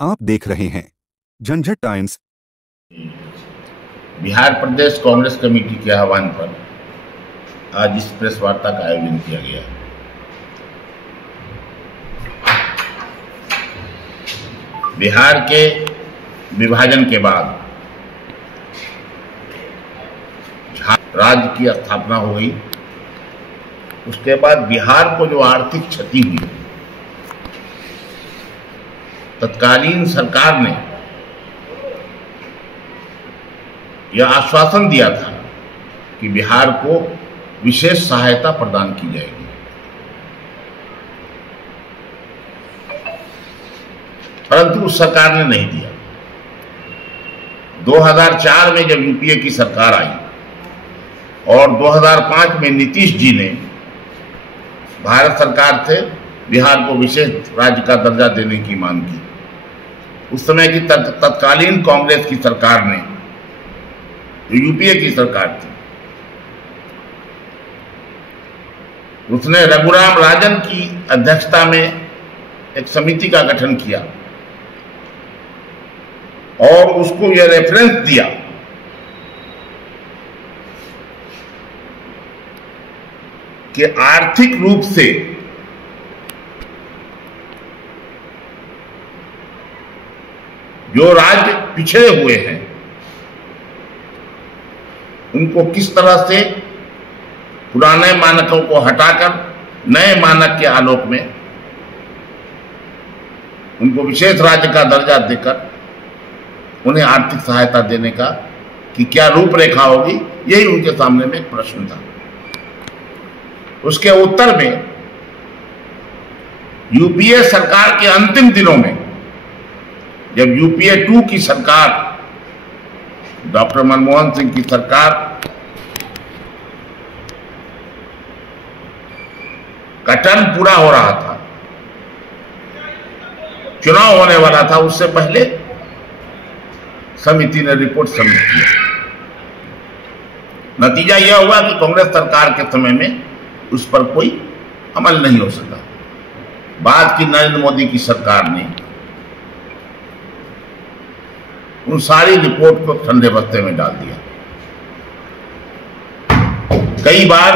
आप देख रहे हैं झंझट टाइम्स। बिहार प्रदेश कांग्रेस कमेटी के आह्वान पर आज इस प्रेस वार्ता का आयोजन किया गया। बिहार के विभाजन के बाद राज्य की स्थापना हो गई। उसके बाद बिहार को जो आर्थिक क्षति हुई, तत्कालीन सरकार ने यह आश्वासन दिया था कि बिहार को विशेष सहायता प्रदान की जाएगी। परंतु उस सरकार ने नहीं दिया। 2004 में जब यूपीए की सरकार आई और 2005 में नीतीश जी ने भारत सरकार से बिहार को विशेष राज्य का दर्जा देने की मांग की। उस समय की तत्कालीन कांग्रेस की सरकार ने, जो यूपीए की सरकार थी, उसने रघुराम राजन की अध्यक्षता में एक समिति का गठन किया और उसको यह रेफरेंस दिया कि आर्थिक रूप से जो राज्य पिछड़े हुए हैं उनको किस तरह से पुराने मानकों को हटाकर नए मानक के आलोक में उनको विशेष राज्य का दर्जा देकर उन्हें आर्थिक सहायता देने का कि क्या रूपरेखा होगी, यही उनके सामने में एक प्रश्न था। उसके उत्तर में यूपीए सरकार के अंतिम दिनों में, जब यूपीए 2 की सरकार, डॉक्टर मनमोहन सिंह की सरकार का टर्म पूरा हो रहा था, चुनाव होने वाला था, उससे पहले समिति ने रिपोर्ट सबमिट किया। नतीजा यह हुआ कि कांग्रेस सरकार के समय में उस पर कोई अमल नहीं हो सका। बाद की नरेंद्र मोदी की सरकार ने उन सारी रिपोर्ट को ठंडे बस्ते में डाल दिया। कई बार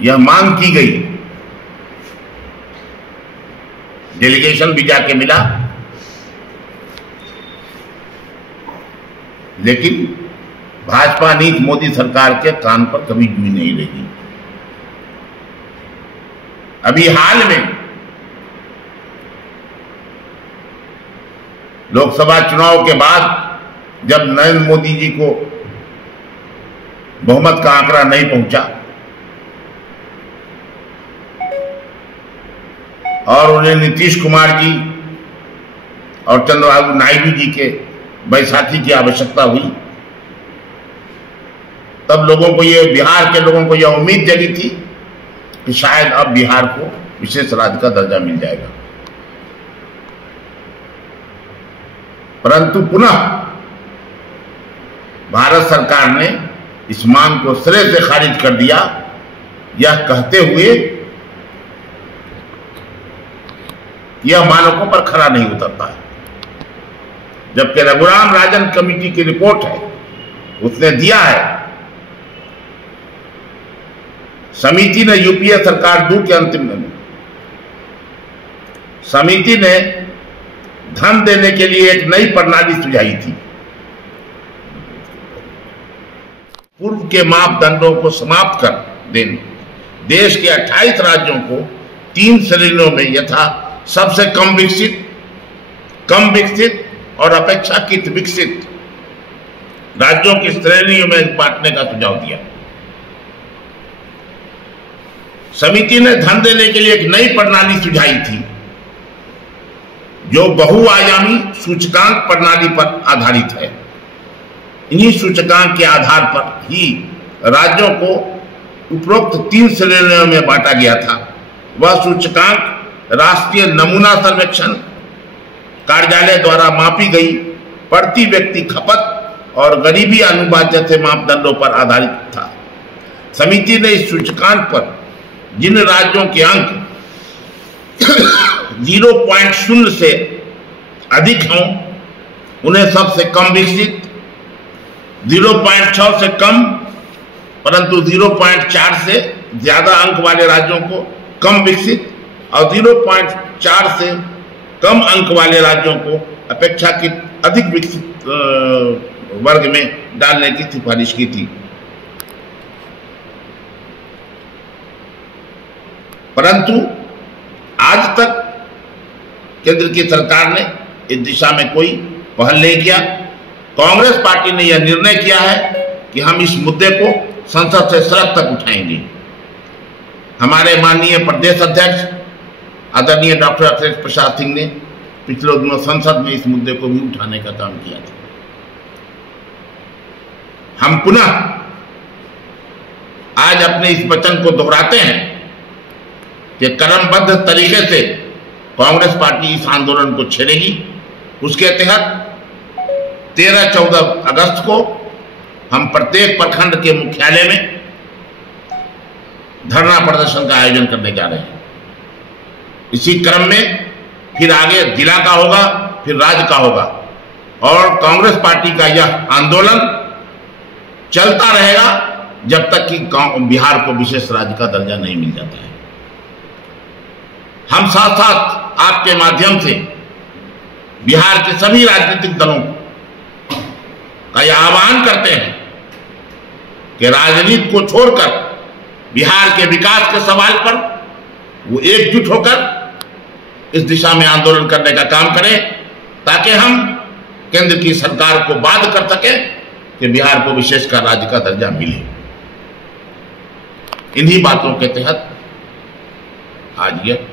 यह मांग की गई, डेलीगेशन भी जाके मिला, लेकिन भाजपा नीति मोदी सरकार के कान पर कभी जूई नहीं लगी। अभी हाल में लोकसभा चुनाव के बाद जब नरेंद्र मोदी जी को बहुमत का आंकड़ा नहीं पहुंचा और उन्हें नीतीश कुमार जी और चंद्रबाबू नायडू जी के बैसाखी की आवश्यकता हुई, तब लोगों को यह, बिहार के लोगों को यह उम्मीद जगी थी कि शायद अब बिहार को विशेष राज्य का दर्जा मिल जाएगा। परंतु पुनः भारत सरकार ने इस मांग को सिरे से खारिज कर दिया, यह कहते हुए कि यह मानकों पर खरा नहीं उतरता है। जबकि रघुराम राजन कमेटी की रिपोर्ट है, उसने दिया है, समिति ने यूपीए सरकार 2 के अंतिम दिन समिति ने धन देने के लिए एक नई प्रणाली सुझाई थी। पूर्व के मापदंडों को समाप्त कर देने, देश के 28 राज्यों को 3 श्रेणियों में यथा सबसे कम विकसित और अपेक्षाकृत विकसित राज्यों की श्रेणियों में बांटने का सुझाव दिया। समिति ने धन देने के लिए एक नई प्रणाली सुझाई थी जो बहुआयामी सूचकांक प्रणाली पर आधारित है। इन्हीं सूचकांक के आधार पर ही राज्यों को उपरोक्त 3 श्रेणियों में बांटा गया था। वह सूचकांक राष्ट्रीय नमूना सर्वेक्षण कार्यालय द्वारा मापी गई प्रति व्यक्ति खपत और गरीबी अनुपात जैसे मापदंडों पर आधारित था। समिति ने इस सूचकांक पर जिन राज्यों के अंक 0.0 से अधिक हों उन्हें सबसे कम विकसित, 0.6 से कम परंतु 0.4 से ज्यादा अंक वाले राज्यों को कम विकसित और 0.4 से कम अंक वाले राज्यों को अपेक्षाकृत अधिक विकसित वर्ग में डालने की सिफारिश की थी। परंतु आज तक केंद्र की सरकार ने इस दिशा में कोई पहल नहीं किया। कांग्रेस पार्टी ने यह निर्णय किया है कि हम इस मुद्दे को संसद से सड़क तक उठाएंगे। हमारे माननीय प्रदेश अध्यक्ष आदरणीय डॉक्टर अखिलेश प्रसाद सिंह ने पिछले दिनों संसद में इस मुद्दे को भी उठाने का काम किया था। हम पुनः आज अपने इस वचन को दोहराते हैं कि क्रमबद्ध तरीके से कांग्रेस पार्टी इस आंदोलन को छेड़ेगी। उसके तहत 13-14 अगस्त को हम प्रत्येक प्रखंड के मुख्यालय में धरना प्रदर्शन का आयोजन करने जा रहे हैं। इसी क्रम में फिर आगे जिला का होगा, फिर राज्य का होगा और कांग्रेस पार्टी का यह आंदोलन चलता रहेगा जब तक कि बिहार को विशेष राज्य का दर्जा नहीं मिल जाता है। हम साथ साथ आपके माध्यम से बिहार के सभी राजनीतिक दलों का यह आह्वान करते हैं कि राजनीति को छोड़कर बिहार के विकास के सवाल पर वो एकजुट होकर इस दिशा में आंदोलन करने का काम करें ताकि हम केंद्र की सरकार को बाध्य कर सकें कि बिहार को विशेष का राज्य का दर्जा मिले। इन्हीं बातों के तहत आज यह